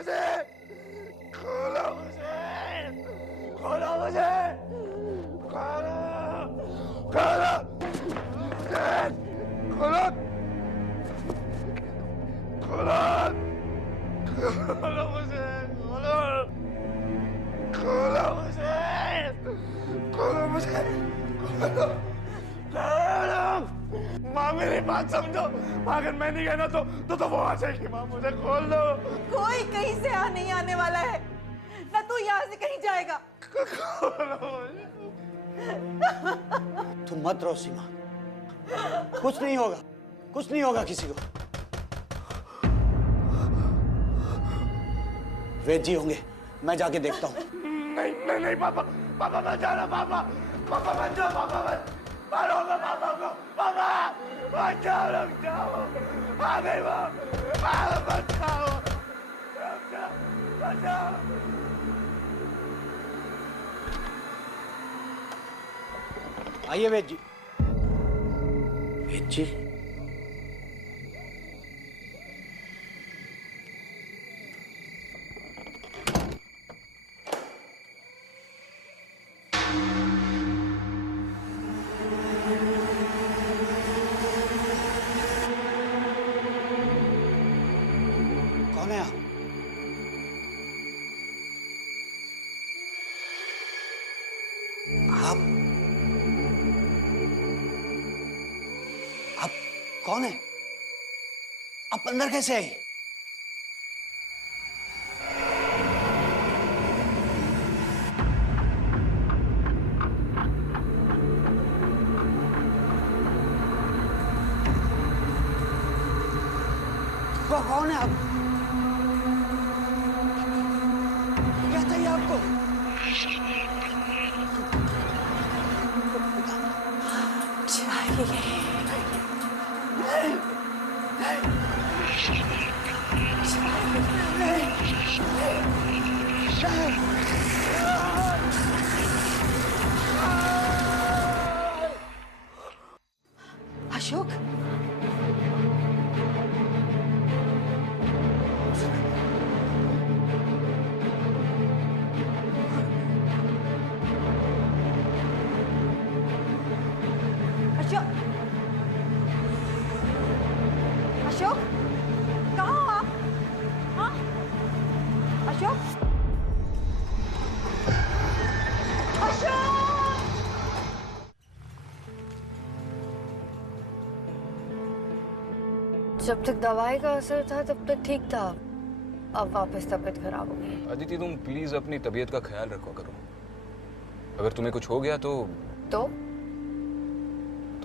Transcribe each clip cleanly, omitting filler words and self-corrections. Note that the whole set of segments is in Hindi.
मुझे, खोलो मुझे, खोलो मुझे, खोलो, खोलो मुझे, खोलो, खोलो, खोलो मुझे, खोलो, खोलो मुझे, खोलो मुझे, खोलो, खोलो। माँ मेरी बात समझो, अगर मैं नहीं गया ना तो वो आ जाएगी। माँ मुझे खोल दो। कोई कहीं से नहीं आने वाला है ना, तू यहाँ से कहीं जाएगा। तुम मत रो सीमा, कुछ नहीं होगा, कुछ नहीं होगा किसी को। वेद जी होंगे, मैं जाके देखता हूँ। नहीं नहीं नहीं पापा, पापा मत जाना, पापा, पापा मत जाओ, पापा मत मारोगे पापा को, पापा मत जाओ, रुक जाओ, आ गई वो, मत जाओ, रुक जाओ, मत जाओ। आइए वेद जी। वेद जी, कौन है आप? आप कौन है? आप अंदर कैसे आई? कौन है आप? क्या चाहिए आपको? अशोक, अशोक, अशोक, कहाँ हो आप? हाँ, अशोक, अशोक। जब तक दवाई का असर था तब तक ठीक था, अब वापस तबीयत खराब हो गई। अदिति तुम प्लीज अपनी तबीयत का ख्याल रखो करो। अगर तुम्हें कुछ हो गया तो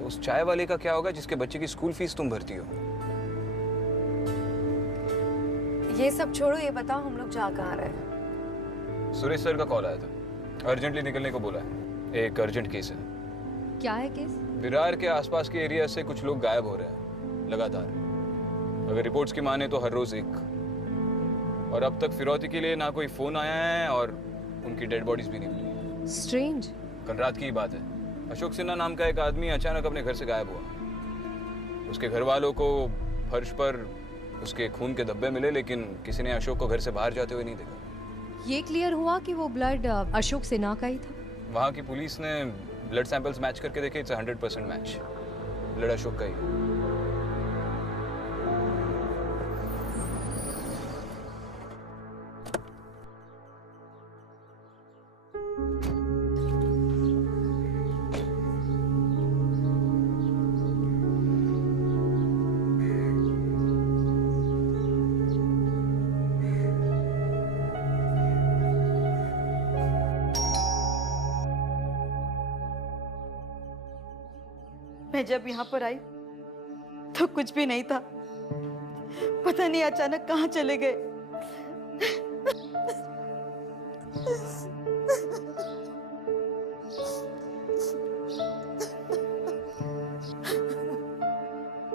उस चाय वाले का क्या होगा जिसके बच्चे की स्कूल फीस तुम भरती हो? ये सब छोड़ो, ये बताओ हम लोग जा कहाँ रहे हैं? सुरेश सर का कॉल आया था, अर्जेंटली निकलने को बोला है। एक अर्जेंट केस है। क्या है केस? विरार के आसपास के एरिया से कुछ लोग गायब हो रहे हैं लगातार। अगर रिपोर्ट्स की माने तो हर रोज एक, और अब तक फिरौती के लिए ना कोई फोन आया है और उनकी डेड बॉडीज भी नहीं मिली। स्ट्रेंज। कल रात की ही बात है। अशोक सिन्हा नाम का एक आदमी अचानक अपने घर से गायब हुआ। उसके घर वालों को फर्श पर उसके खून के धब्बे मिले, लेकिन किसी ने अशोक को घर से बाहर जाते हुए नहीं देखा। ये क्लियर हुआ कि वो ब्लड अशोक सिन्हा का ही था। वहाँ की पुलिस ने ब्लड सैंपल्स मैच करके देखे, इट्स 100% मैच, ब्लड अशोक का ही। मैं जब यहाँ पर आई तो कुछ भी नहीं था, पता नहीं अचानक कहाँ चले गए।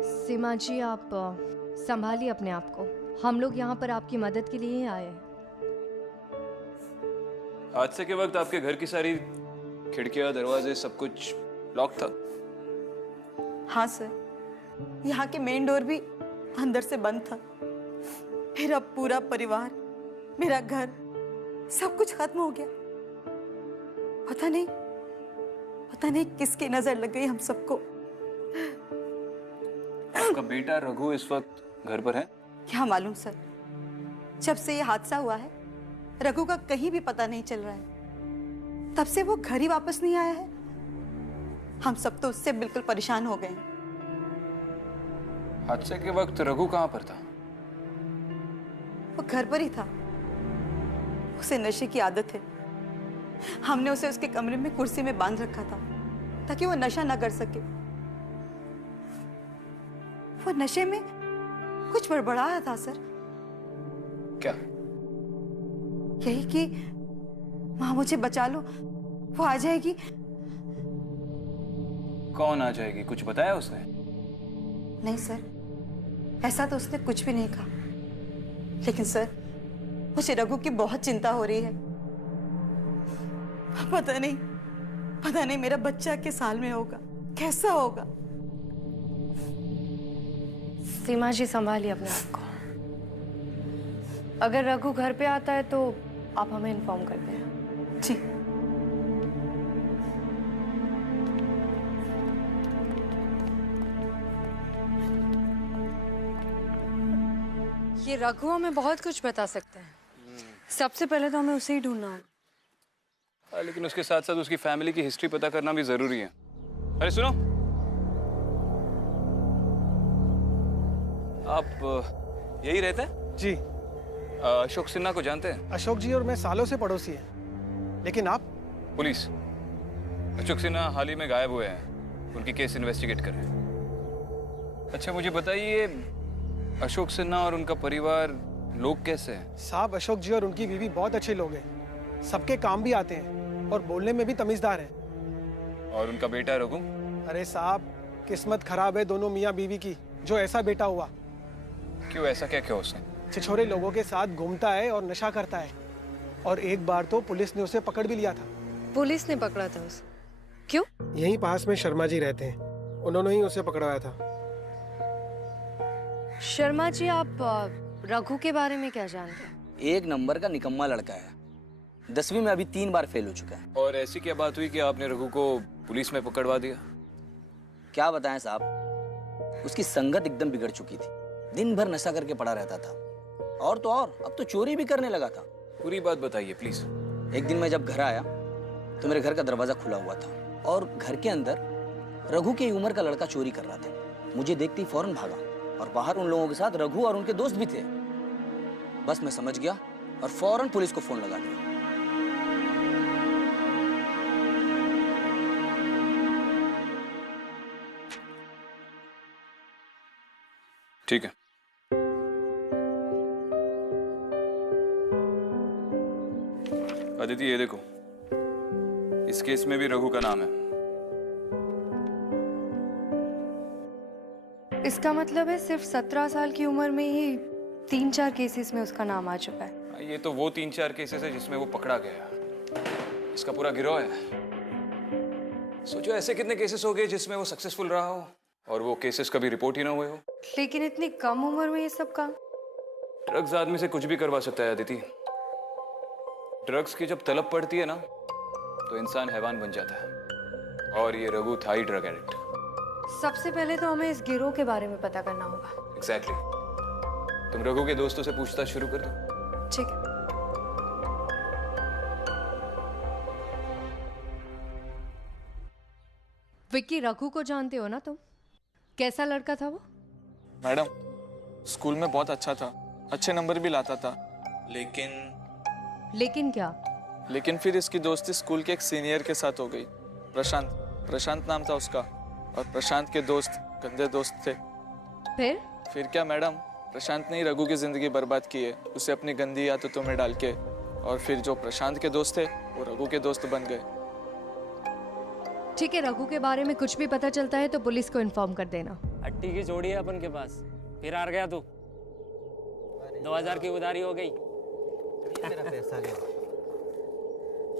सीमा जी, आप संभालिए अपने आप को, हम लोग यहाँ पर आपकी मदद के लिए ही आए हैं। हादसे के वक्त आपके घर की सारी खिड़कियां, दरवाजे, सब कुछ लॉक था? हाँ सर, यहाँ के मेन डोर भी अंदर से बंद था। फिर अब पूरा परिवार मेरा घर, सब कुछ खत्म हो गया। पता नहीं किसकी नजर लग गई हम सबको। आपका बेटा रघु इस वक्त घर पर है? क्या मालूम सर, जब से ये हादसा हुआ है रघु का कहीं भी पता नहीं चल रहा है। तब से वो घर ही वापस नहीं आया है। हम सब तो उससे बिल्कुल परेशान हो गए हैं। हादसे के वक्त रघु कहाँ पर था? वो घर पर ही था। उसे नशे की आदत है। हमने उसे उसके कमरे में कुर्सी में बांध रखा था ताकि वो नशा ना कर सके। वो नशे में कुछ बड़बड़ाया था सर। क्या? यही कि माँ मुझे बचा लो, वो आ जाएगी। कौन आ जाएगी? कुछ बताया उसने? नहीं सर, ऐसा तो उसने कुछ भी नहीं कहा। लेकिन सर, मुझे रघु की बहुत चिंता हो रही है। पता नहीं मेरा बच्चा किस हाल में होगा, कैसा होगा। सीमा जी संभालिए अपने आप को। अगर रघु घर पे आता है तो आप हमें इन्फॉर्म कर दें। जी। ये रघु हमें बहुत कुछ बता सकता है। सबसे पहले तो हमें उसे ही ढूंढना होगा। लेकिन उसके साथ साथ उसकी फैमिली की हिस्ट्री पता करना भी जरूरी है। अरे सुनो, आप यही रहते हैं? जी। अशोक सिन्हा को जानते हैं? अशोक जी और मैं सालों से पड़ोसी हैं। लेकिन आप? पुलिस। अशोक सिन्हा हाल ही में गायब हुए हैं, उनकी केस इन्वेस्टिगेट कर रहे हैं। अच्छा मुझे बताइए, अशोक सिन्हा और उनका परिवार लोग कैसे हैं? साहब, अशोक जी और उनकी बीवी बहुत अच्छे लोग हैं। सबके काम भी आते हैं और बोलने में भी तमीजदार हैं। और उनका बेटा रघु? अरे साहब, किस्मत खराब है दोनों मियाँ बीवी की, जो ऐसा बेटा हुआ। क्यों, ऐसा क्या किया उसने? छिछोरे लोगों के साथ घूमता है और नशा करता है। और एक बार तो पुलिस ने उसे पकड़ भी लिया था। पुलिस ने पकड़ा था उसे? क्यों? यहीं पास में शर्मा जी रहते हैं, उन्होंने ही उसे पकड़वाया था। शर्मा जी, आप रघु के बारे में क्या जानते हैं? एक नंबर का निकम्मा लड़का है। 10वीं में अभी 3 बार फेल हो चुका है। और ऐसी क्या बात हुई कि आपने रघु को पुलिस में पकड़वा दिया? क्या बताएं साहब, उसकी संगत एकदम बिगड़ चुकी थी। दिन भर नशा करके पड़ा रहता था। और तो और, अब तो चोरी भी करने लगा था। पूरी बात बताइए प्लीज। एक दिन मैं जब घर आया तो मेरे घर का दरवाजा खुला हुआ था और घर के अंदर रघु की उम्र का लड़का चोरी कर रहा था। मुझे देखते ही फौरन भागा और बाहर उन लोगों के साथ रघु और उनके दोस्त भी थे। बस मैं समझ गया और फौरन पुलिस को फोन लगा दिया। ठीक है। अदिति, ये देखो, इस केस में भी रघु का नाम है। इसका मतलब है सिर्फ 17 साल की उम्र में ही 3-4 केसेस में उसका नाम आ चुका है। ये तो वो 3-4 केसेस है जिसमें वो पकड़ा गया। इसका पूरा गिरोह है। सोचो ऐसे कितने केसेस हो गए जिसमें वो सक्सेसफुल रहा हो और वो केसेस कभी रिपोर्ट ही ना हुए हो। लेकिन इतनी कम उम्र में ये सब काम? ड्रग्स आदमी से कुछ भी करवा सकता है अदिति। ड्रग्स की जब तलब पड़ती है ना तो इंसान हैवान बन जाता है। और ये रघु था ही ड्रग एडिक्ट। सबसे पहले तो हमें इस गिरोह के बारे में पता करना होगा। एग्जैक्टली। तुम रघु के दोस्तों से पूछताछ शुरू कर दो। ठीक है। विक्की, रघु को जानते हो ना तुम? कैसा लड़का था वो? मैडम, स्कूल में बहुत अच्छा था, अच्छे नंबर भी लाता था। लेकिन क्या? लेकिन फिर इसकी दोस्ती स्कूल के एक सीनियर के साथ हो गई। प्रशांत नाम था उसका। और प्रशांत के दोस्त गंदे दोस्त थे। फिर क्या मैडम, प्रशांत ने ही रघु की जिंदगी बर्बाद की है, उसे अपनी गंदी आदतों में डाल के। और फिर जो प्रशांत के दोस्त थे वो रघु के दोस्त बन गए। ठीक है, रघु के बारे में कुछ भी पता चलता है तो पुलिस को इन्फॉर्म कर देना। अट्टी की जोड़ी है अपन के पास। फिर हार गया तू। 2000 की उधारी हो गई। मेरा पैसा ले।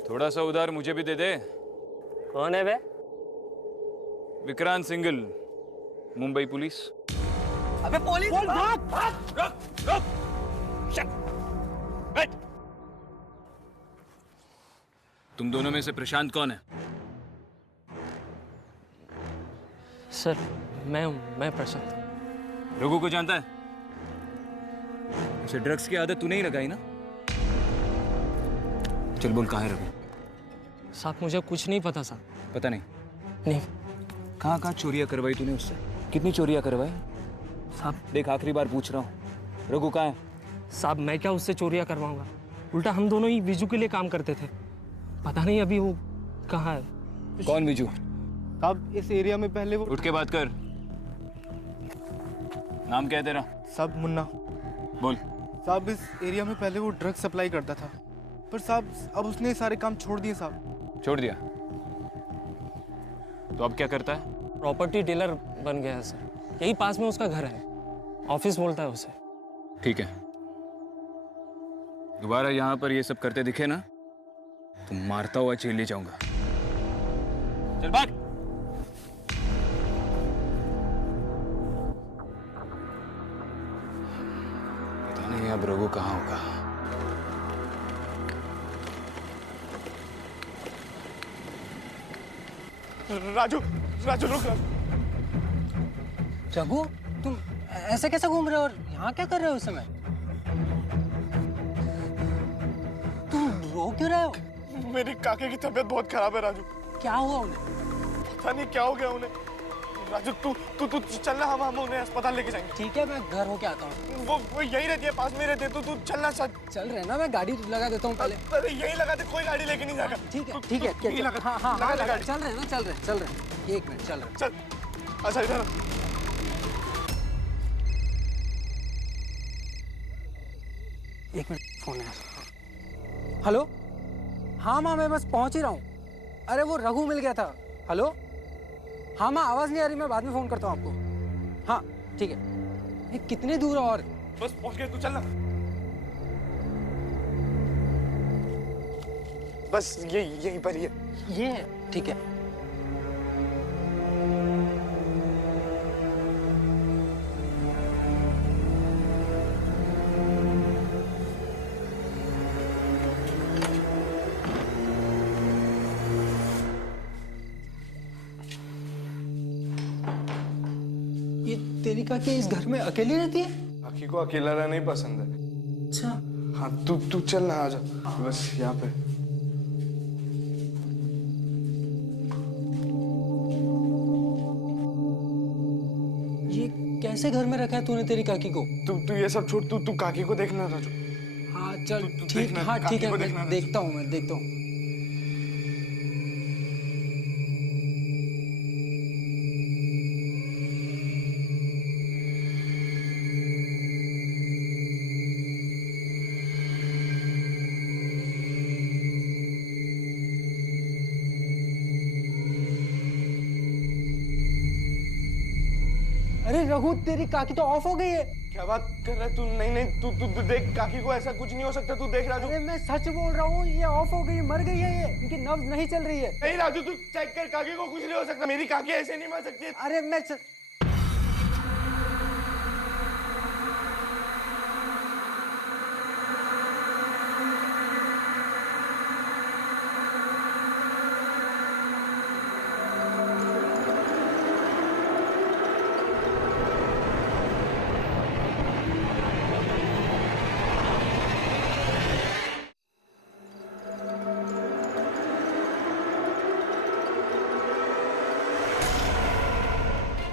थोड़ा सा उधार मुझे भी दे दे। कौन है बे? विक्रांत सिंगल, मुंबई पुलिस। अबे पुलिस! रुक! शट! बैठ! तुम दोनों में से प्रशांत कौन है? सर मैं प्रशांत। रघु को जानता है? उसे ड्रग्स की आदत तूने ही लगाई ना? चल बोल, कहाँ है रघु? साहब मुझे कुछ नहीं पता साहब। पता नहीं? नहीं। कहाँ चोरियां करवाई तूने उससे? कितनी चोरियां करवाई? साहब देख, आखिरी बार पूछ रहा हूँ, रघु कहाँ है? साहब मैं क्या उससे चोरियां करवाऊंगा? उल्टा हम दोनों ही विजू के लिए काम करते थे। पता नहीं अभी वो कहाँ है। कौन विजू? साहब इस एरिया में पहले वो... उठ के बात कर। नाम क्या है तेरा? साहब मुन्ना। बोल। साहब इस एरिया में पहले वो ड्रग सप्लाई करता था, पर साहब अब उसने सारे काम छोड़ दिए साहब। छोड़ दिया? तो अब क्या करता है? प्रॉपर्टी डीलर बन गया है सर। यही पास में उसका घर है, ऑफिस बोलता है उसे। ठीक है, दोबारा यहाँ पर ये सब करते दिखे ना तो मारता हुआ जेल ले जाऊंगा। चल भाग। पता नहीं अब रघु कहाँ होगा। राजू राजू रुक। रघु तुम ऐसे कैसे घूम रहे हो और यहाँ क्या कर रहे हो इस समय? तुम रो क्यों रहे हो? मेरी काके की तबीयत बहुत खराब है राजू। क्या हुआ उन्हें? पता नहीं क्या हो गया उन्हें। राजू तू तू तू चलना, हम उन्हें अस्पताल लेके जाएंगे। ठीक है, मैं घर होके आता हूँ। वो यही रहती है, पास में रहती है। तू चलना। चल रहे ना, मैं गाड़ी लगा देता हूँ पहले। अरे यही लगा दे, कोई गाड़ी लेके नहीं जाएगा। ठीक है ठीक है, हाँ चल रहे ना, चल रहे। एक मिनट चल रहे। चल। अच्छा इधर एक मिनट, फोन है। हेलो, हाँ माँ मैं बस पहुंच ही रहा हूँ। अरे वो रघु मिल गया था। हेलो, हाँ माँ आवाज नहीं आ रही, मैं बाद में फोन करता हूँ आपको। हाँ ठीक है। ये कितने दूर है और? बस पहुंच गए, तू चलना। बस यहीं पर ही है। ये है, ठीक है। तेरी काकी इस घर में अकेली रहती है? काकी को अकेला रहना ही पसंद है। अच्छा। हाँ तू चल ना, आ जा बस यहाँ पे। ये कैसे घर में रखा है तूने तेरी काकी को? तू ये सब छोड़, तू काकी को देखना राजू। हाँ चल ठीक, हाँ ठीक है, मैं देखता हूँ। अरे रघु, तेरी काकी तो ऑफ हो गई है। क्या बात कर रहा है तू? नहीं तू देख, काकी को ऐसा कुछ नहीं हो सकता। तू देख राजू। अरे मैं सच बोल रहा हूँ, ये ऑफ हो गई, मर गई है ये। इनकी नब्ज नहीं चल रही है। नहीं राजू, तू चेक कर, काकी को कुछ नहीं हो सकता। मेरी काकी ऐसे नहीं मर सकती है। अरे मैं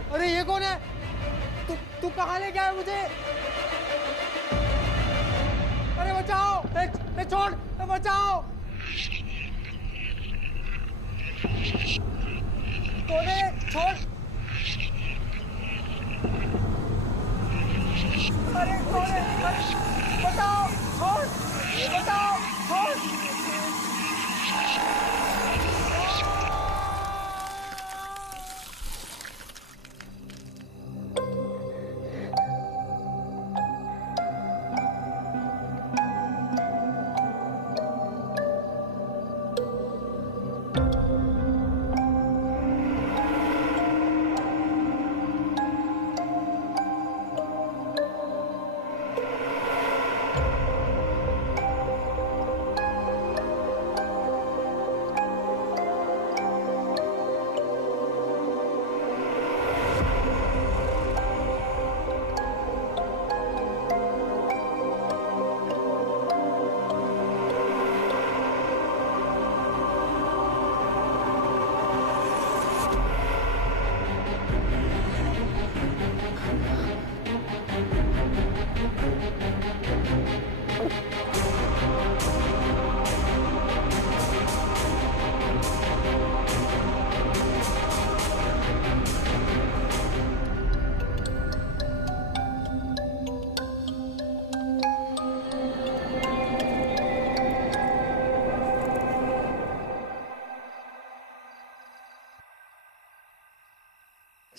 अरे ये कौन है? तू कहाँ ले गया है मुझे? अरे बचाओ, छोड़, बचाओ। कौन है? छोड़। अरे कौन है? बचाओ, छोड़, बचाओ, छोड़।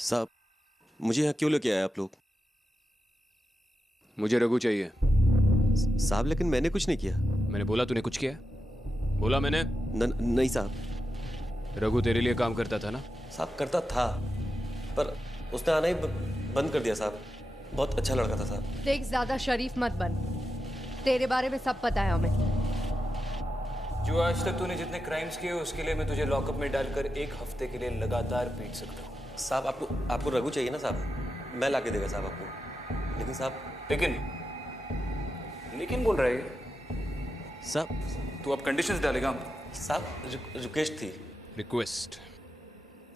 साहब, मुझे यहाँ क्यों लेके आए आप लोग? मुझे रघु चाहिए। साहब, लेकिन मैंने कुछ नहीं किया। मैंने बोला तूने कुछ किया? बोला मैंने? नहीं साहब। रघु तेरे लिए काम करता था ना? साहब करता था, पर उसने आना ही बंद कर दिया साहब। बहुत अच्छा लड़का था साहब। देख, ज्यादा शरीफ मत बन। तेरे बारे में सब पता है हमें। जो आज तक तूने जितने क्राइम्स किए उसके लिए मैं तुझे लॉकअप में डालकर 1 हफ्ते के लिए लगातार पीट सकता हूँ। साहब, आपको रघु चाहिए ना साहब? मैं ला के देगा साहब आपको। लेकिन साहब। लेकिन बोल रहा है साहब। तू अब कंडीशंस डालेगा? साहब, रिक्वेस्ट थी। रिक्वेस्ट?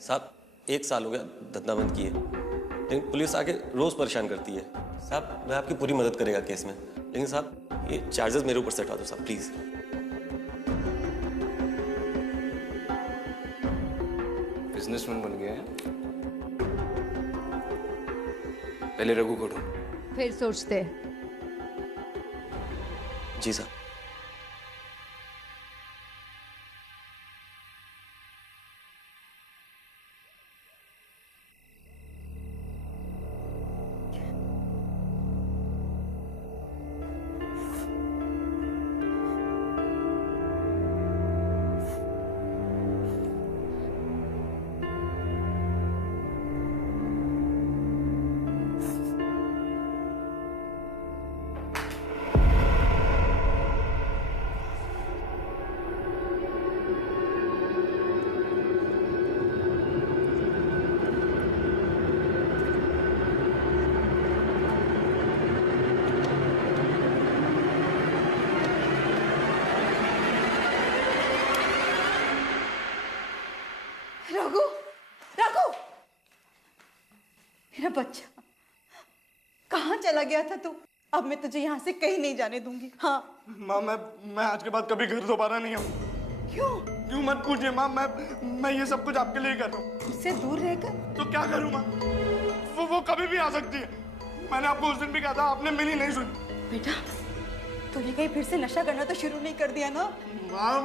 साहब, 1 साल हो गया धंधा बंद किए, लेकिन पुलिस आके रोज परेशान करती है। साहब, मैं आपकी पूरी मदद करेगा केस में, लेकिन साहब ये चार्जेस मेरे ऊपर से हटा दो साहब, प्लीज। बिजनेसमैन बन गया है। पहले रघु को ढूंढ। फिर सोचते हैं। जी साहब। रघु, रघु, मेरा बच्चा, कहाँ चला गया था तू? अब मैं तुझे यहाँ से कहीं नहीं जाने दूंगी। हाँ माँ, मैं आज के बाद कभी घर दोबारा नहीं आऊँ। क्यों मत पूछिए माँ, मैं ये सब कुछ आपके लिए कर रहा हूँ। उससे दूर रहकर तो क्या करूँ माँ? वो कभी भी आ सकती है। मैंने आपको उस दिन भी कहा था, आपने मेरी नहीं सुनी। बेटा, तूने कहीं फिर से नशा करना तो शुरू नहीं कर दिया ना? माँ,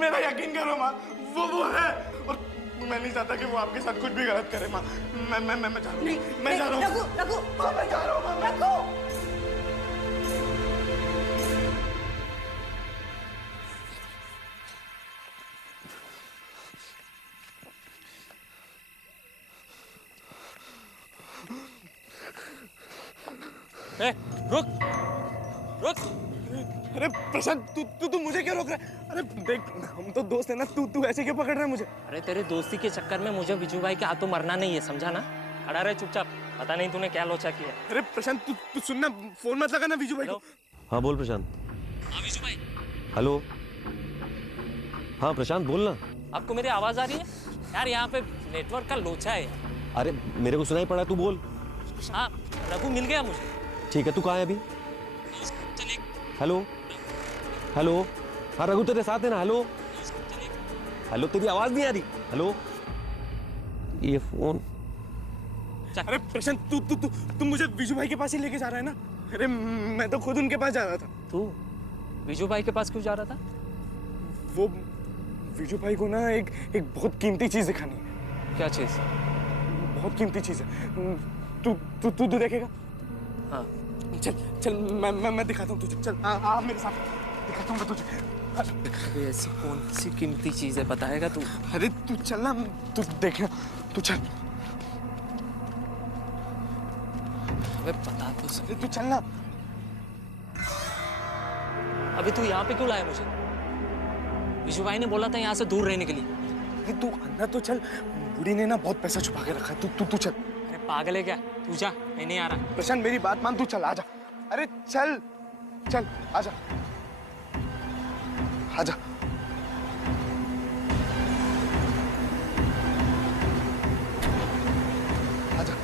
मेरा यकीन करो माँ, वो है, और मैं नहीं चाहता कि वो आपके साथ कुछ भी गलत करे माँ। मैं जा रहा हूँ। मैं जा रहा हूँ। रघु, माँ, मैं जा रहा हूँ। रघु। रुक रुक। अरे प्रशांत, तू मुझे क्यों रोक रहा है? अरे देख, हम तो दोस्त हैं ना, तू ऐसे क्यों पकड़ रहा है मुझे? अरे तेरे दोस्ती के चक्कर में मुझे विजू भाई के हाथों मरना नहीं है, समझा ना? खड़ा रहे चुपचाप, पता नहीं तूने क्या लोचा किया। अरे प्रशांत, तू सुनना, फोन मत लगा ना विजू भाई को। हाँ बोल प्रशांत। हाँ विजू भाई। हेलो। हाँ प्रशांत, बोलना। आपको मेरी आवाज आ रही है? यार यहाँ पे नेटवर्क का लोचा है। अरे मेरे को सुनाई पड़ा, तू बोल। हाँ, रघु मिल गया मुझे। ठीक है, तू कहाँ है अभी? Hello hello. हाँ रघु तेरे साथ है ना? हेलो हेलो, तेरी आवाज नहीं आ रही। हेलो, ये फोन। अरे प्रशांत, तू मुझे विजू भाई के पास ही लेके जा रहा है ना? अरे मैं तो खुद उनके पास जा रहा था। तू विजू भाई के पास क्यों जा रहा था? वो विजू भाई को ना एक बहुत कीमती चीज दिखानी है। क्या चीज? बहुत कीमती चीज है। तू देखेगा? हाँ चल मैं दिखाता हूँ तुझे। चल आ मेरे साथ, दिखाता हूँ मैं तुझे। अरे ऐसी कौन सी कीमती चीज है, बताएगा तू? अरे तू चल ना, तू देखना, तू चल। अबे बता तो सही। तू चल ना। अबे तू यहाँ पे क्यों लाया मुझे? विजू भाई ने बोला था यहाँ से दूर रहने के लिए। तू अंदर तो चल, बूढ़ी ने ना बहुत पैसा छुपा के रखा है। तू चल। अरे पागल है क्या? तू जा, मैं नहीं आ रहा। प्रशांत मेरी बात मान, तू चल, आजा। अरे चल चल, आजा आजा। आजा।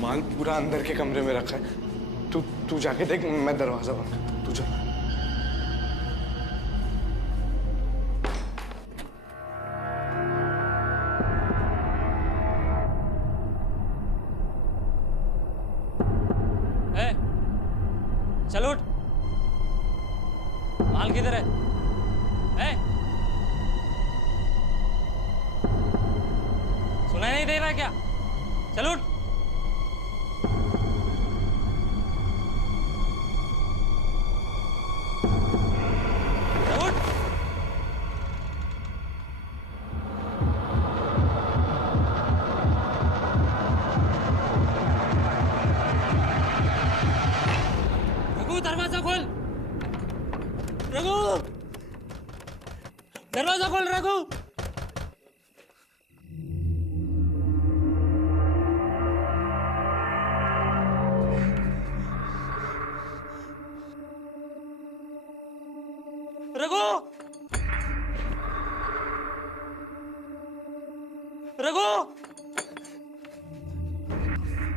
माल पूरा अंदर के कमरे में रखा है। तू जाके देख, मैं दरवाजा बंद करता हूं। तू चल। चल उठ। माल किधर है? मैं नहीं दे रहा क्या? चल उठ। रघु दरवाजा खोल। रघु दरवाजा खोल। रघु रघु रघु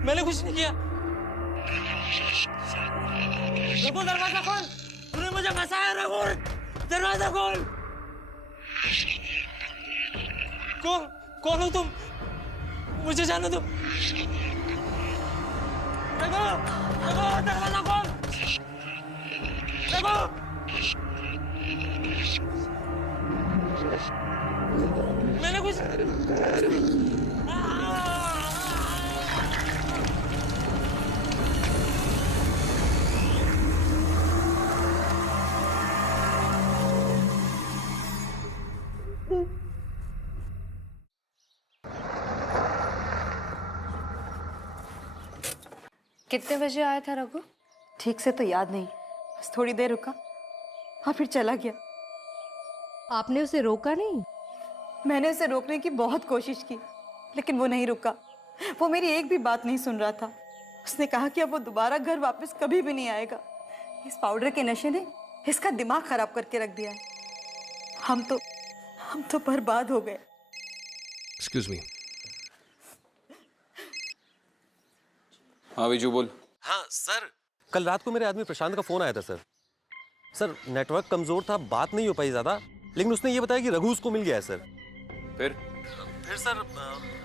मैंने कुछ नहीं किया। रघु दरवाजा खोल। तूने मुझे फंसाया। रघु दरवाजा खोल। कौन हो तुम? मुझे जाने दो। रघु रघु दरवाजा खोल। रघु मैंने कुछ कितने बजे आया था रघु? ठीक से तो याद नहीं, बस थोड़ी देर रुका और फिर चला गया। आपने उसे रोका नहीं? मैंने उसे रोकने की बहुत कोशिश की, लेकिन वो नहीं रुका। वो मेरी एक भी बात नहीं सुन रहा था। उसने कहा कि अब वो दोबारा घर वापस कभी भी नहीं आएगा। इस पाउडर के नशे ने इसका दिमाग खराब करके रख दिया है। हम तो बर्बाद हो गए। Excuse me. हाँ विजू बोल। हाँ सर, कल रात को मेरे आदमी प्रशांत का फोन आया था सर। सर नेटवर्क कमजोर था, बात नहीं हो पाई ज्यादा, लेकिन उसने ये बताया कि रघु उसको मिल गया है सर। फिर सर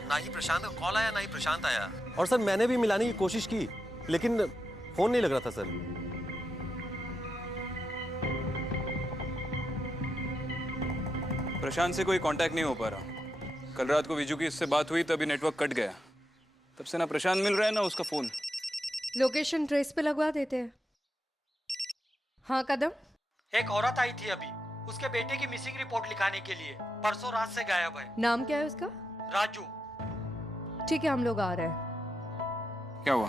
ना ही प्रशांत का कॉल आया ना ही प्रशांत आया, और सर मैंने भी मिलाने की कोशिश की लेकिन फोन नहीं लग रहा था सर। प्रशांत से कोई कांटेक्ट नहीं हो पा रहा। कल रात को विजू की इससे बात हुई तभी नेटवर्क कट गया। तब से ना प्रशांत मिल रहा है ना उसका फोन। लोकेशन ट्रेस पे लगवा देते हैं। हाँ कदम। एक औरत आई थी अभी, उसके बेटे की मिसिंग रिपोर्ट लिखाने के लिए। परसों रात से गायब है। नाम क्या है उसका? राजू। ठीक है, हम लोग आ रहे हैं। क्या हुआ?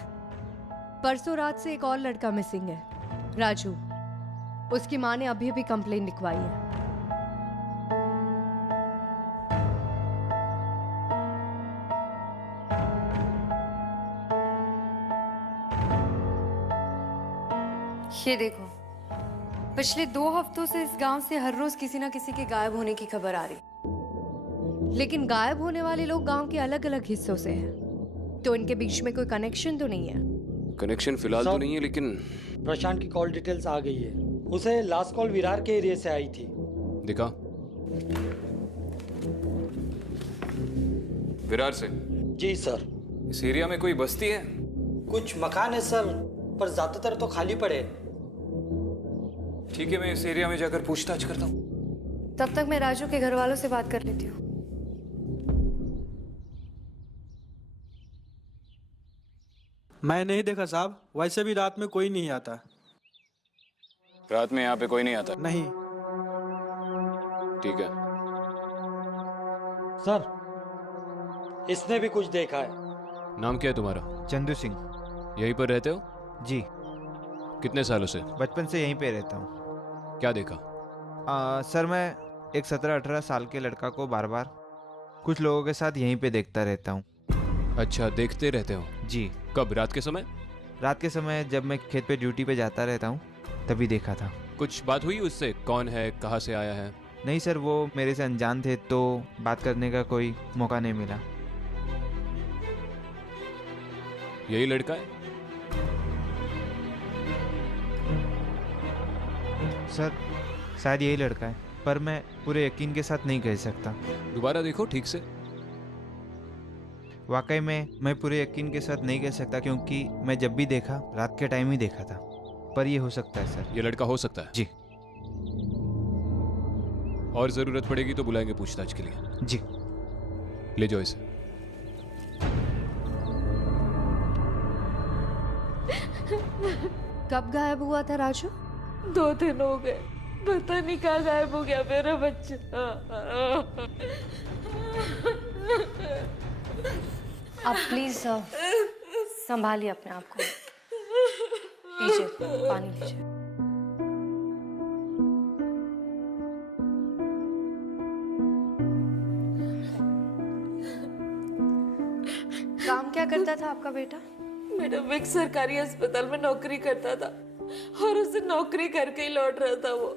परसों रात से एक और लड़का मिसिंग है, राजू। उसकी माँ ने अभी अभी कंप्लेन लिखवाई है। ये देखो, पिछले 2 हफ्तों से इस गांव से हर रोज किसी ना किसी के गायब होने की खबर आ रही। लेकिन गायब होने वाले लोग गांव के अलग अलग हिस्सों से हैं, तो इनके बीच में कोई कनेक्शन तो नहीं है। कनेक्शन फिलहाल तो नहीं है, लेकिन प्रशांत की कॉल डिटेल्स आ गई है। उसे लास्ट कॉल विरार के एरिया से आई थी। दिखा। विरार से? जी सर। इस एरिया में कोई बस्ती है? कुछ मकान है सर, पर ज्यादातर तो खाली पड़े। ठीक है, मैं इस एरिया में जाकर पूछताछ करता हूँ। तब तक मैं राजू के घर वालों से बात कर लेती हूँ। मैं नहीं देखा साहब, वैसे भी रात में कोई नहीं आता। रात में यहाँ पे कोई नहीं आता? नहीं। ठीक है सर, इसने भी कुछ देखा है। नाम क्या है तुम्हारा? चंदू सिंह। यहीं पर रहते हो? जी। कितने सालों से? बचपन से यहीं पे रहता हूँ। क्या देखा? सर मैं एक 17-18 साल के लड़का को बार बार कुछ लोगों के साथ यहीं पे देखता रहता हूँ। अच्छा, देखते रहते हो? जी। कब? रात के समय? रात के समय जब मैं खेत पे ड्यूटी पे जाता रहता हूँ तभी देखा था। कुछ बात हुई उससे? कौन है, कहाँ से आया है? नहीं सर, वो मेरे से अनजान थे तो बात करने का कोई मौका नहीं मिला। यही लड़का है? सर शायद यही लड़का है, पर मैं पूरे यकीन के साथ नहीं कह सकता। दोबारा देखो ठीक से। वाकई में मैं पूरे यकीन के साथ नहीं कह सकता, क्योंकि मैं जब भी देखा रात के टाइम ही देखा था। पर ये हो सकता है सर। ये लड़का हो सकता है? जी। और जरूरत पड़ेगी तो बुलाएंगे पूछताछ के लिए। जी। ले जाओ इसे। कब गायब हुआ था राजू? 2 दिन हो गए, पता नहीं कहाँ गायब हो गया मेरा बच्चा। आप प्लीज संभालिए अपने आप को। लीजिए पानी लीजिए। काम क्या करता था आपका बेटा? मेरा विक सरकारी अस्पताल में नौकरी करता था और उसे नौकरी करके ही लौट रहा था वो।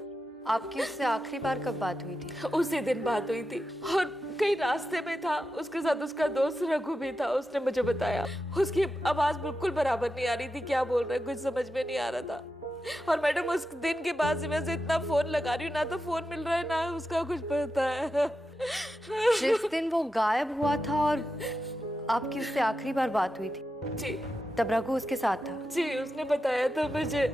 आपकी उससे आखिरी बार कब बात हुई थी? उसी दिन बात हुई थी और कहीं रास्ते में था, उसके साथ उसका दोस्त रघु भी था। उसने मुझे बताया उसकी आवाज बिल्कुल बराबर नहीं आ रही थी, क्या बोल रहा है कुछ समझ में नहीं आ रहा था। और मैडम उस दिन के बाद से मैं इतना फोन लगा रही हूँ, ना तो फोन मिल रहा है ना उसका कुछ पता है। जिस दिन वो गायब हुआ था और आपकी उससे आखिरी बार बात हुई थी जी, तब रघु उसके साथ था? जी, उसने बताया था मुझे।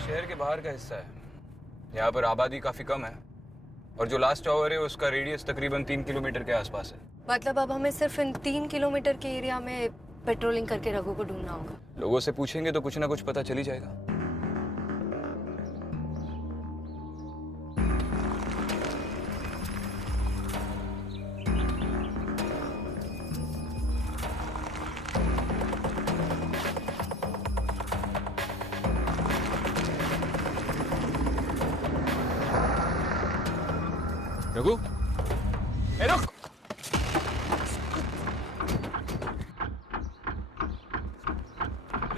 शहर के बाहर का हिस्सा है, यहाँ पर आबादी काफी कम है और जो लास्ट टावर है उसका रेडियस तकरीबन 3 किलोमीटर के आसपास है। मतलब अब हमें सिर्फ इन 3 किलोमीटर के एरिया में पेट्रोलिंग करके रघु को ढूंढना होगा। लोगों से पूछेंगे तो कुछ ना कुछ पता चल ही जाएगा। रघु, ए रुक!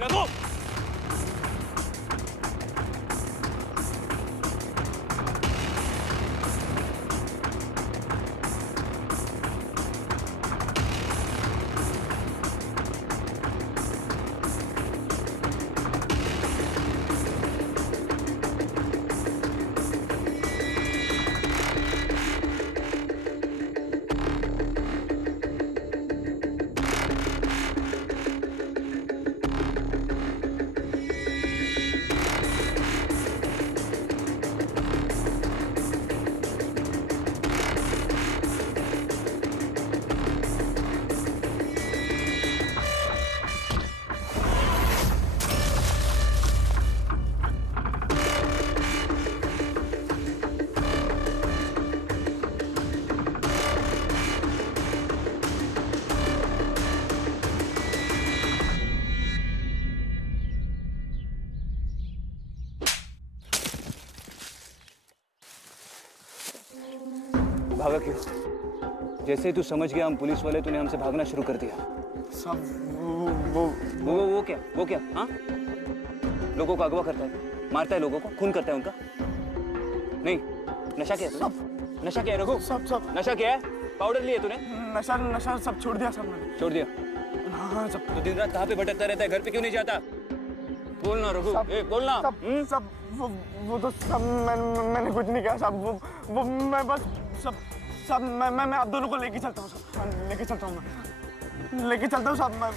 रघु! भागा क्यों? जैसे ही तू समझ गया हम पुलिस वाले, तूने हमसे भागना शुरू कर दिया। सब वो क्या? हाँ, लोगों को अगवा करता है, मारता है लोगों को, खून करता है उनका। नहीं, नशा किया तूने? नशा किया है रघु? सब नशा किया है? पाउडर लिया तूने? नशा सब छोड़ दिया सब मैंने। छोड़ दिया? हाँ सब। तो दिन रात कहाँ पे भटकता रहता है, घर पे क्यों नहीं जाता? बोलना रघु, बोलना। सब वो तो सब मैंने कुछ नहीं किया सब। वो मैं बस सब मैं आप दोनों को लेके चलता हूँ, सब लेके चलता हूँ, मैं लेके चलता हूँ सब। मैं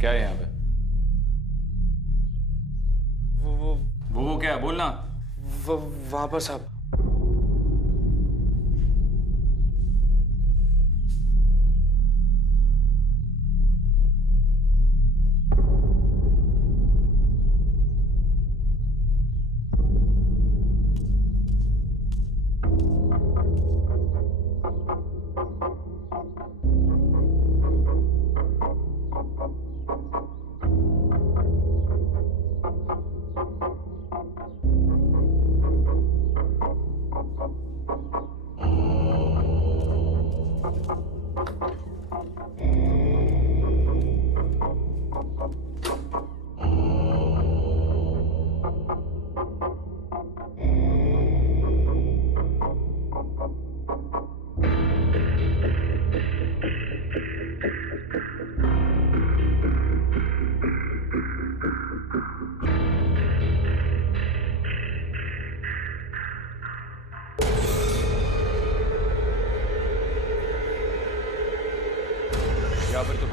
क्या है यहाँ पे? वो क्या है? बोलना। वहाँ पर साहब।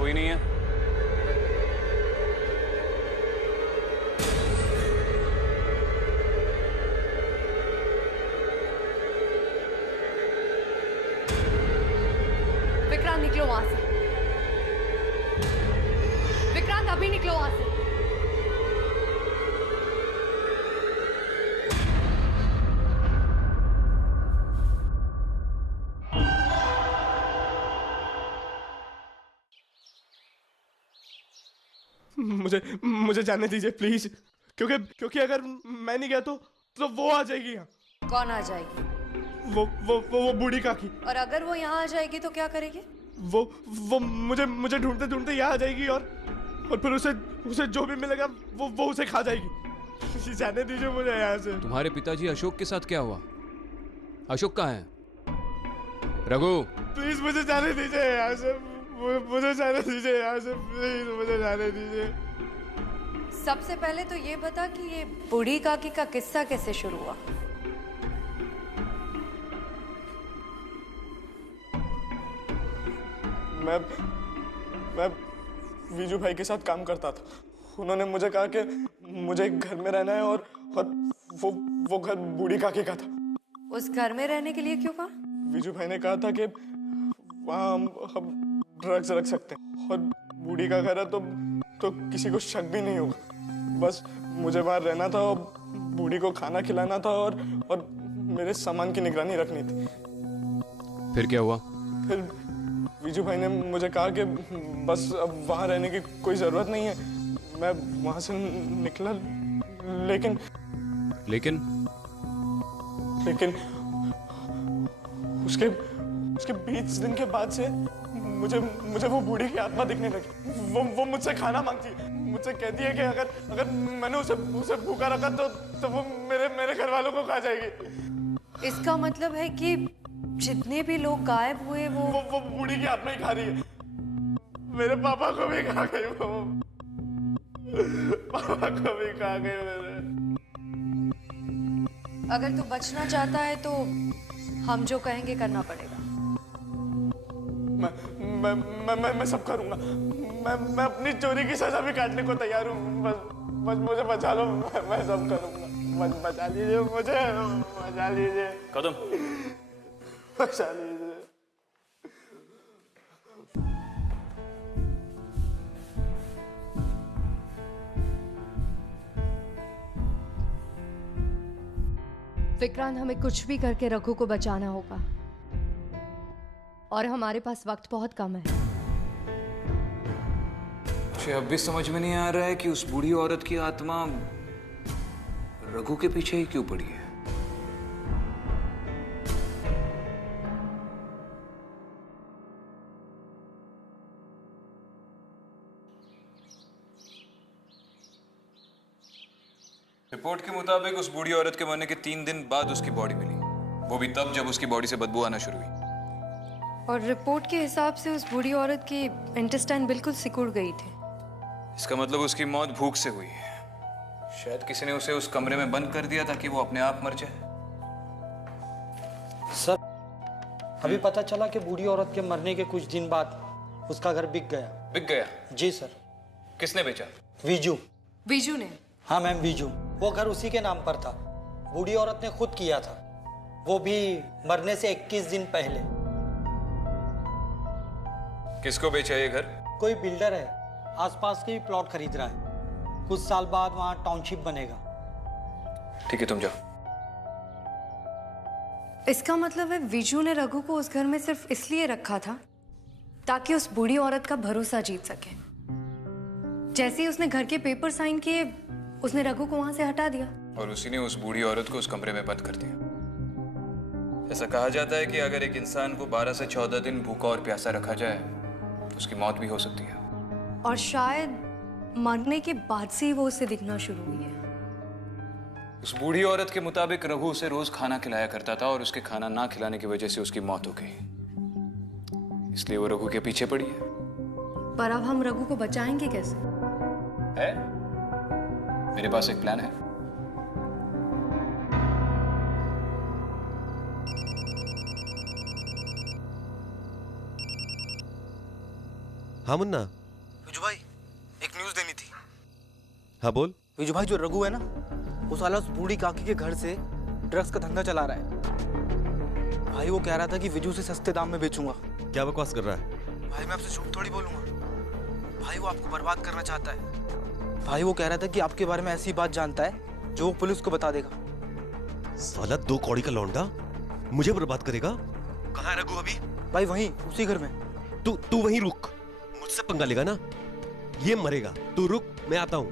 कोई नहीं है? विक्रांत निकलो वहां से। विक्रांत अभी निकलो वहां से। मुझे जाने दीजिए प्लीज, क्योंकि अगर मैं नहीं गया तो वो आ जाएगी यहाँ। कौन आ जाएगी? वो बूढ़ी काकी। और अगर वो यहाँ आ जाएगी तो क्या करेगी? वो मुझे ढूंढते ढूंढते यहाँ आ जाएगी और फिर उसे जो भी मिलेगा वो उसे खा जाएगी। जाने दीजिए मुझे यहाँ से। तुम्हारे पिताजी अशोक के साथ क्या हुआ? अशोक कहाँ है? रघु प्लीज मुझे जाने दीजिए यहाँ से, मुझे जाने दीजिए यहाँ से, प्लीज मुझे जाने दीजिए। सबसे पहले तो ये बता कि ये बूढ़ी काकी का किस्सा कैसे शुरू हुआ? मैं वीजू भाई के साथ काम करता था। उन्होंने मुझे कहा कि मुझे एक घर में रहना है और वो घर बूढ़ी काकी का था। उस घर में रहने के लिए क्यों कहा? वीजू भाई ने कहा था कि वहाँ हम ड्रग्स रख सकते हैं और बूढ़ी का घर है तो किसी को शक भी नहीं होगा। बस मुझे वहाँ रहना था और बूढ़ी को खाना खिलाना था और मेरे सामान की निगरानी रखनी थी। फिर क्या हुआ? फिर वीजू भाई ने मुझे कहा कि बस अब वहाँ रहने की कोई जरूरत नहीं है। मैं वहाँ से निकला, लेकिन उसके 20 दिन के बाद से मुझे वो बूढ़ी की आत्मा दिखने लगी। वो मुझसे खाना मांगती है, मुझसे कहती है कि अगर मैंने उसे भूखा रखा तो वो मेरे घर वालों को खा जाएगी। इसका मतलब है कि जितने भी लोग गायब हुए वो बूढ़ी की आत्मा ही खा रही है। मेरे पापा को भी खा गई वो, पापा को भी खा गई मेरे। अगर तू बचना चाहता है तो हम जो कहेंगे करना पड़ेगा। मैं सब करूंगा। मैं अपनी चोरी की सजा भी काटने को तैयार हूँ। बस मुझे बचा लो, मैं सब करूंगा। बस बचा लीजिए मुझे, बचा लीजिए। कदम बचा लीजिए। विक्रांत, हमें कुछ भी करके रघु को बचाना होगा और हमारे पास वक्त बहुत कम है। मुझे अब भी समझ में नहीं आ रहा है कि उस बूढ़ी औरत की आत्मा रघु के पीछे ही क्यों पड़ी है। रिपोर्ट के मुताबिक उस बूढ़ी औरत के मरने के 3 दिन बाद उसकी बॉडी मिली, वो भी तब जब उसकी बॉडी से बदबू आना शुरू हुई। और रिपोर्ट के हिसाब से उस बूढ़ी औरत की इंटेस्टाइन बिल्कुल सिकुड़ गई थी। इसका मतलब उसकी मौत भूख से हुई है। शायद किसी ने उसे उस कमरे में बंद कर दिया ताकि वो अपने आप मर जाए। सर, अभी पता चला कि बूढ़ी औरत के मरने के कुछ दिन बाद उसका घर बिक गया। बिक गया? जी सर। किसने बेचा? वीजू। वीजू ने? हाँ मैम, वीजू। वो घर उसी के नाम पर था। बूढ़ी औरत ने खुद किया था, वो भी मरने से 21 दिन पहले। किसको बेचा ये घर? कोई बिल्डर है, आसपास के भी प्लॉट खरीद रहा है। कुछ साल बाद वहां टाउनशिप बनेगा। ठीक है, तुम जाओ। इसका मतलब है वीजू ने रघु को उस घर में सिर्फ इसलिए रखा था ताकि उस बूढ़ी औरत का भरोसा जीत सके। जैसे ही उसने घर के पेपर साइन किए, उसने रघु को वहां से हटा दिया और उसी ने उस बूढ़ी औरत को उस कमरे में बंद कर दिया। ऐसा कहा जाता है कि अगर एक इंसान को 12 से 14 दिन भूखा और प्यासा रखा जाए तो उसकी मौत भी हो सकती है। और शायद मरने के बाद से ही वो उसे दिखना शुरू हुई है। उस बूढ़ी औरत के मुताबिक रघु उसे रोज खाना खिलाया करता था और उसके खाना ना खिलाने की वजह से उसकी मौत हो गई। इसलिए वो रघु के पीछे पड़ी है। पर अब हम रघु को बचाएंगे कैसे? है? मेरे पास एक प्लान है। हाँ मुन्ना, हाँ बोल। विजू भाई, जो रघु है ना, वो साला उस बूढ़ी काकी के घर से ड्रग्स का धंधा चला रहा है। भाई वो कह रहा था कि विजू से सस्ते दाम में बेचूंगा। क्या बकवास कर रहा है? भाई मैं आपसे झूठ थोड़ी बोलूंगा। भाई वो आपको बर्बाद करना चाहता है। भाई वो कह रहा था कि आपके बारे में ऐसी बात जानता है जो वो पुलिस को बता देगा। साला 2 कौड़ी का लौंडा मुझे बर्बाद करेगा? कहाँ है रघु अभी? भाई वहीं, उसी घर में। तू वहीं रुक, मुझसे पंगा लेगा ना ये मरेगा। तू रुक, मैं आता हूं।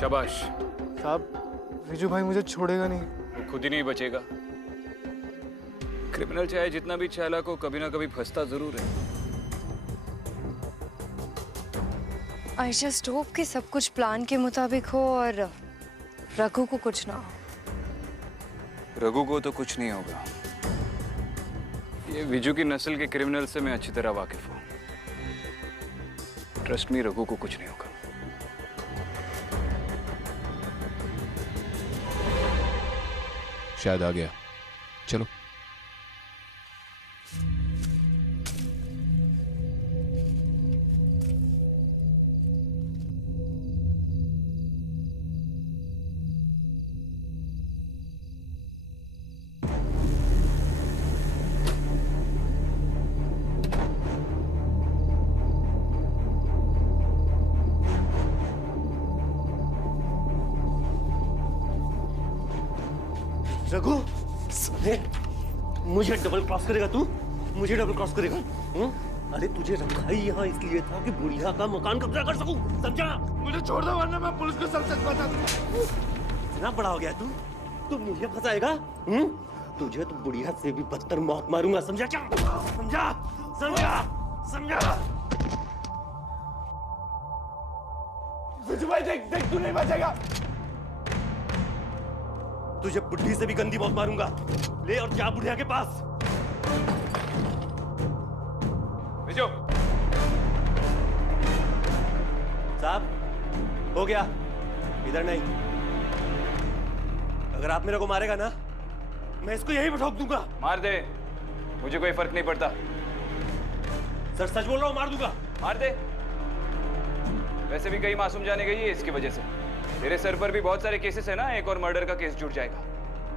शाबाश। साहब, विजू भाई मुझे छोड़ेगा नहीं। वो खुद ही नहीं बचेगा। क्रिमिनल चाहे जितना भी चालाक हो, कभी ना कभी फंसता जरूर है। आई जस्ट होप कि सब कुछ प्लान के मुताबिक हो और रघु को कुछ ना हो। रघु को तो कुछ नहीं होगा। ये विजू की नस्ल के क्रिमिनल से मैं अच्छी तरह वाकिफ हूं। ट्रस्ट मी, रघु को कुछ नहीं होगा। शायद आ गया। चलो। रघु, मुझे डबल क्रॉस करेगा तू? मुझे डबल क्रॉस करेगा? अरे तुझे रखा ही यहाँ इसलिए था कि बुढ़िया का मकान कब्जा कर सकूं, समझा? मुझे छोड़ दो वरना मैं पुलिस को सब सच बता दूंगा। इतना बड़ा हो गया तू मुझे फंसाएगा? तुझे तो बुढ़िया से भी बदतर मौत मारूंगा, समझा क्या? समझा? समझा? समझा? विजू भाई देख, तू नहीं बचेगा। तुझे बुढ़ी से भी गंदी मौत मारूंगा। ले और जा बुढ़िया के पास। विजू। साहब, हो गया। इधर नहीं। अगर आप मेरे को मारेगा ना, मैं इसको यहीं पे ठोक दूंगा। मार दे, मुझे कोई फर्क नहीं पड़ता। सर सच बोल रहा हूँ, मार दूंगा। मार दे। वैसे भी कई मासूम जाने गई है इसकी वजह से। तेरे सर पर भी बहुत सारे केसेस है ना, एक और मर्डर का केस जुड़ जाएगा।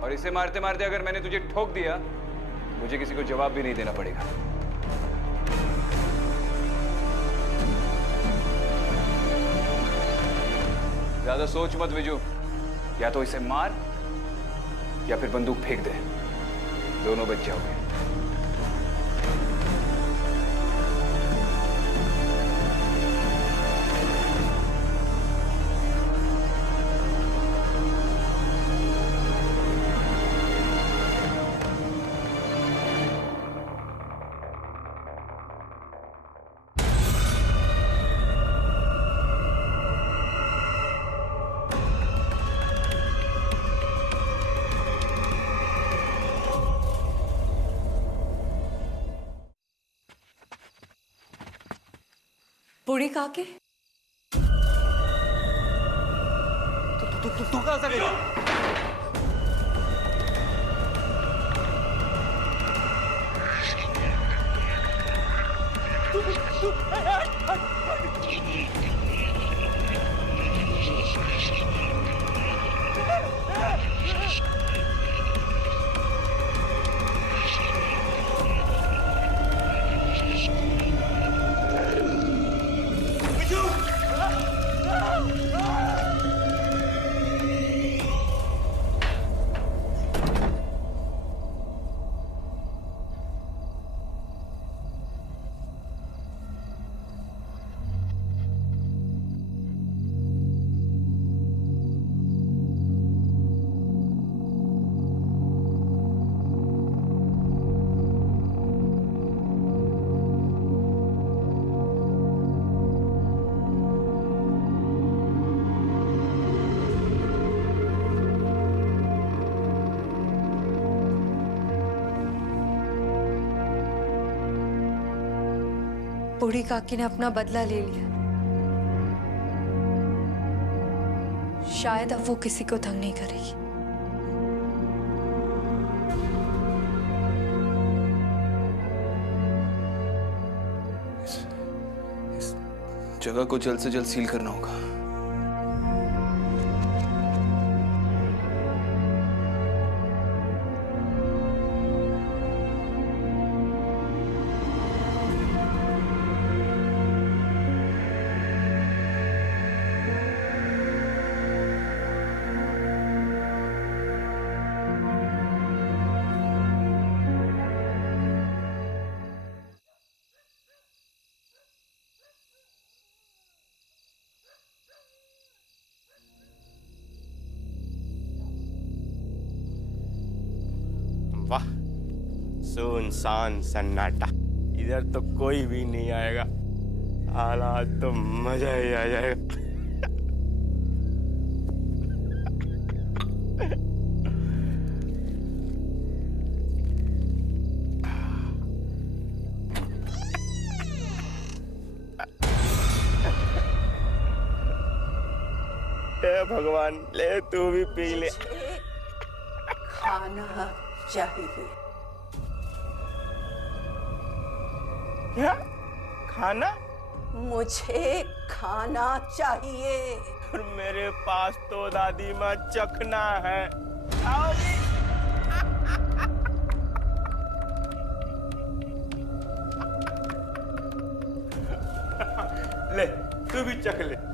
और इसे मारते मारते अगर मैंने तुझे ठोक दिया, मुझे किसी को जवाब भी नहीं देना पड़ेगा। ज्यादा सोच मत विजू, या तो इसे मार या फिर बंदूक फेंक दे, दोनों बच जाओगे। बूढ़ी काकी, तू कहां से गई? बूढ़ी काकी ने अपना बदला ले लिया। शायद अब वो किसी को तंग नहीं करेगी। जगह को जल्द से जल्द सील करना होगा। वाह, सुनसान सन्नाटा, इधर तो कोई भी नहीं आएगा। हालात तो मजा ही आ जाएगा। हे भगवान, ले तू भी पी ले। खाना चाहिए। क्या? खाना? मुझे खाना चाहिए। और मेरे पास तो दादी माँ चखना है। आओगी? ले, तू भी चख ले।